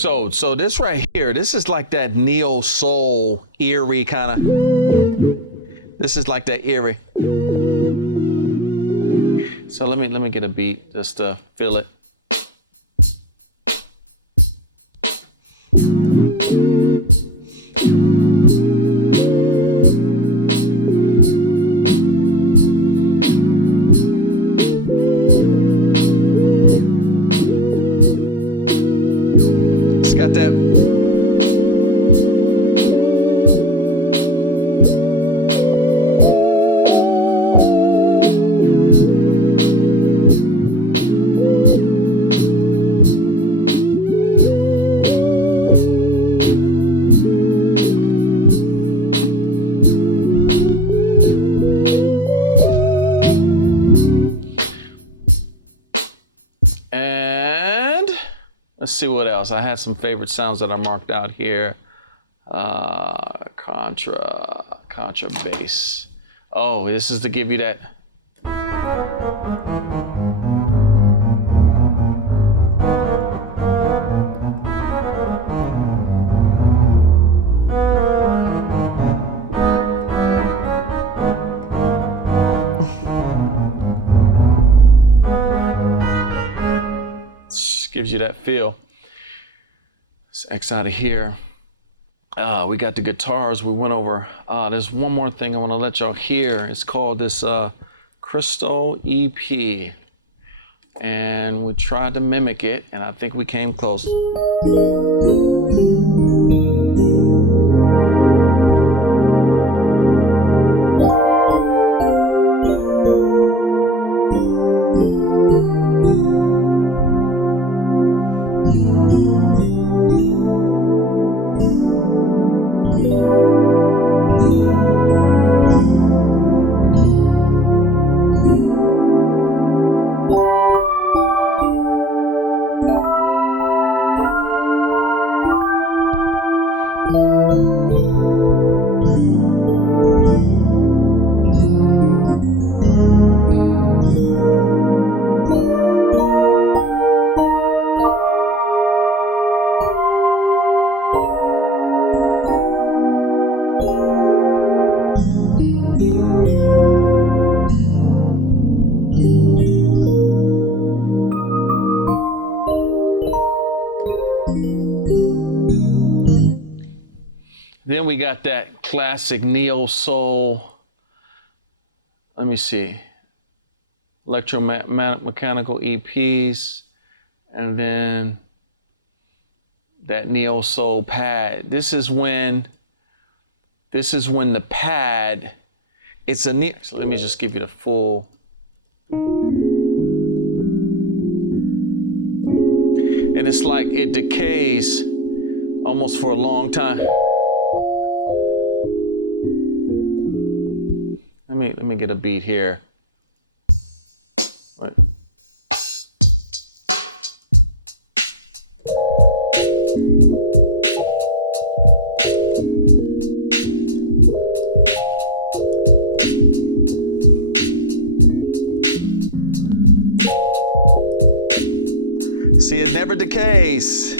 So this right here, this is like that neo soul eerie kind of. This is like that eerie. So let me get a beat just to feel it. It's got that. Let's see what else. I had some favorite sounds that I marked out here. Contra bass. Oh, this is to give you that. Gives you that feel. Let's X out of here. We got the guitars. We went over. There's one more thing I want to let y'all hear. It's called this Crystal EP. And we tried to mimic it, and I think we came close. Then we got that classic neo soul. Let me see. Electromechanical EPs, and then that neo soul pad. This is when the pad. It's a neo. So let me just give you the full. And it's like it decays almost for a long time. Let me get a beat here. What? See, it never decays.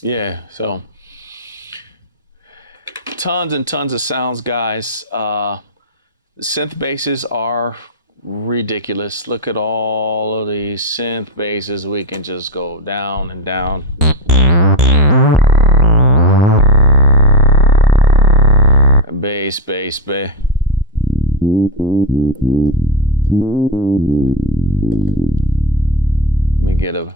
Yeah, so tons and tons of sounds, guys. Synth basses are ridiculous. Look at all of these synth basses. We can just go down and down. Bass. bass, bass, bass. Let me get a...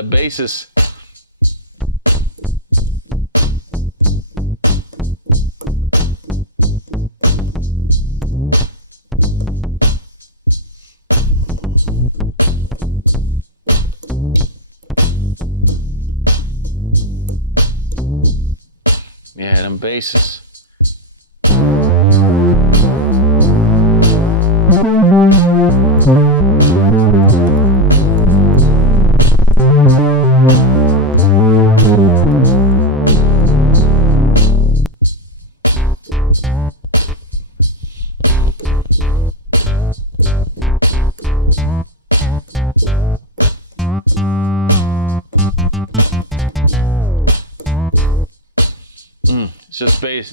the bass is... Yeah, them basses. It's just bass.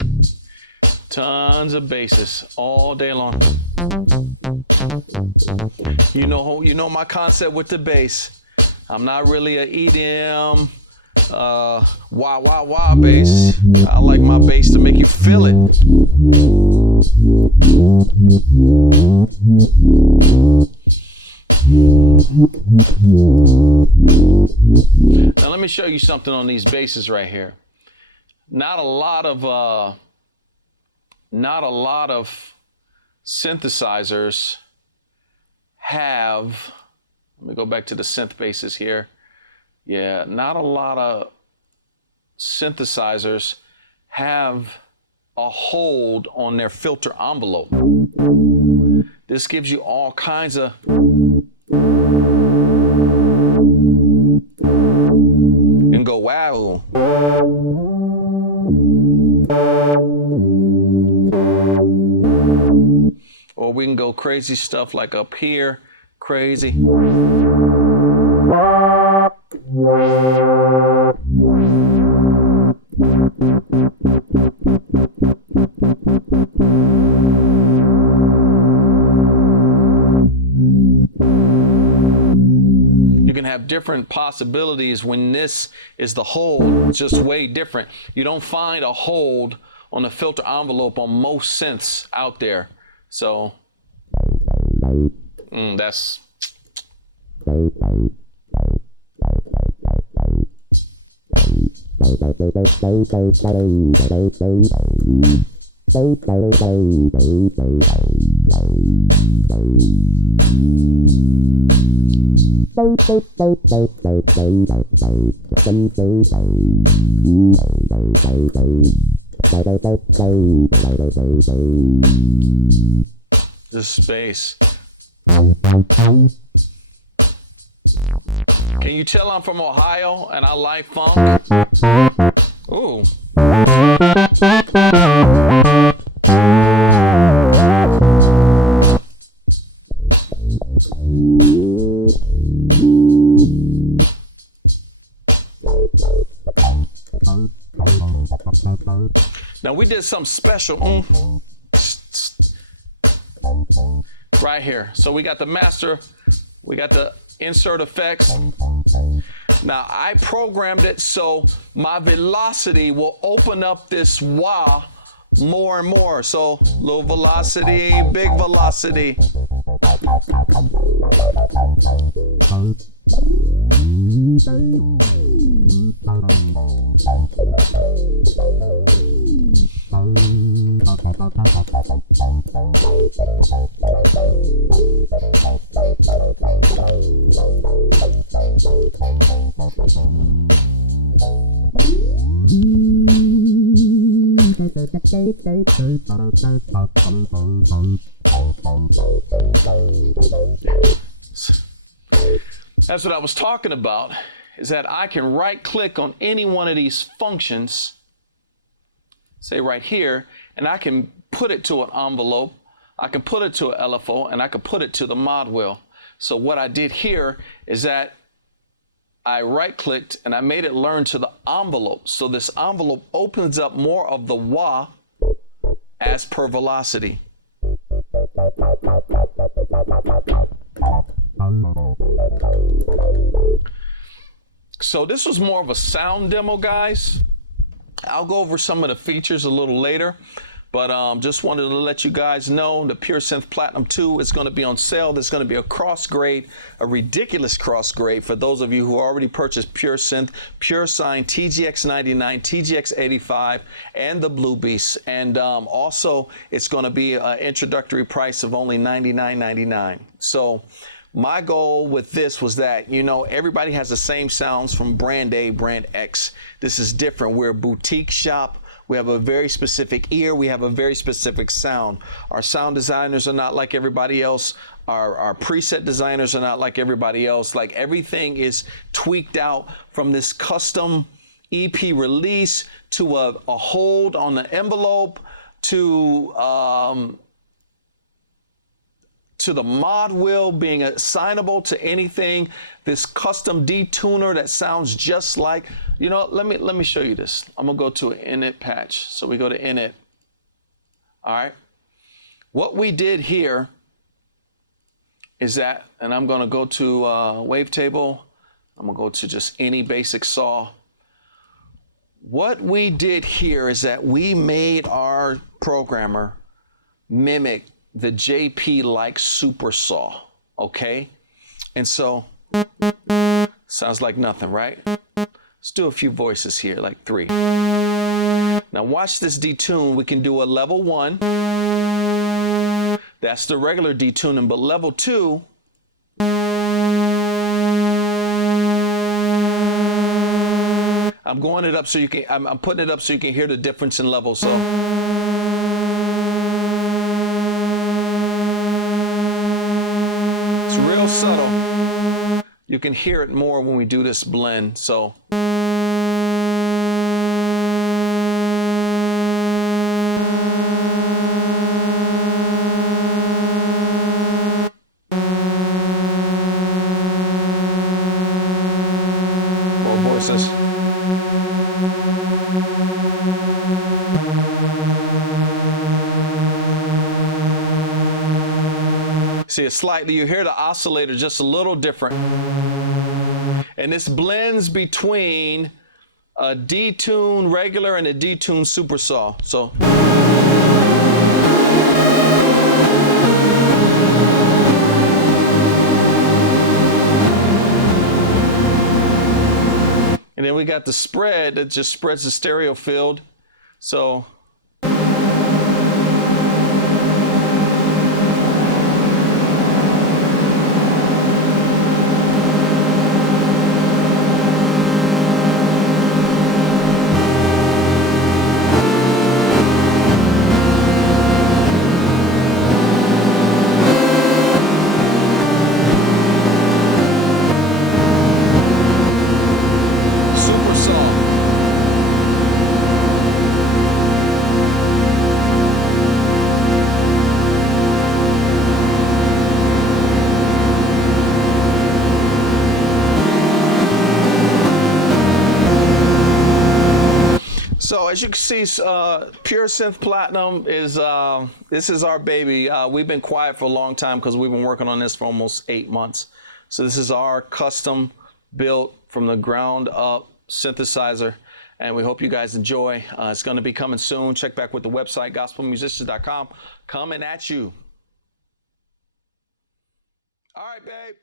Tons of basses all day long. You know my concept with the bass. I'm not really a EDM, wah wah wah bass. I like my bass to make you feel it. Now let me show you something on these basses right here. Not a lot of synthesizers have, let me go back to the synth basses here. Yeah, not a lot of synthesizers have a hold on their filter envelope. This gives you all kinds of and go wow. Or we can go crazy stuff like up here, crazy. You can have different possibilities when this is the hold. It's just way different. You don't find a hold on the filter envelope on most synths out there. So that's this is bass. Can you tell I'm from Ohio and I like funk? Ooh. Now we did something special right here. So we got the master, we got the insert effects. Now I programmed it so my velocity will open up this wah more and more. So low velocity, big velocity. That's what I was talking about, is that I can right click on any one of these functions, say right here, and I can put it to an envelope, I can put it to an LFO, and I can put it to the mod wheel. So what I did here is that I right-clicked and I made it learn to the envelope. So this envelope opens up more of the wah as per velocity. So this was more of a sound demo, guys. I'll go over some of the features a little later, but just wanted to let you guys know the Pure Synth Platinum 2 is going to be on sale. There's going to be a cross grade, a ridiculous cross grade for those of you who already purchased Pure Synth, Pure Sine, TGX 99, TGX 85, and the Blue Beast. And also, it's going to be an introductory price of only $99.99. So my goal with this was that, you know, everybody has the same sounds from brand A, brand X. This is different. We're a boutique shop. We have a very specific ear. We have a very specific sound. Our sound designers are not like everybody else. Our preset designers are not like everybody else. Like, everything is tweaked out from this custom EP release to a hold on the envelope to the mod wheel being assignable to anything, this custom detuner that sounds just like, you know, let me show you this. I'm gonna go to an init patch. So we go to init. All right. What we did here is that, and I'm gonna go to wavetable. I'm gonna go to just any basic saw. What we did here is that we made our programmer mimic the JP-like super saw, okay? And so, sounds like nothing, right? Let's do a few voices here, like 3. Now watch this detune. We can do a level 1. That's the regular detuning, but level 2, I'm going it up so you can, I'm putting it up so you can hear the difference in levels, so. Real subtle. You can hear it more when we do this blend. So more voices. See, it's slightly, you hear the oscillator just a little different. And this blends between a detune regular and a detune super saw. So. And then we got the spread that just spreads the stereo field. So. So as you can see, Pure Synth Platinum is, this is our baby. We've been quiet for a long time because we've been working on this for almost 8 months. So this is our custom built from the ground up synthesizer, and we hope you guys enjoy. It's going to be coming soon. Check back with the website, gospelmusicians.com. Coming at you. All right, babe.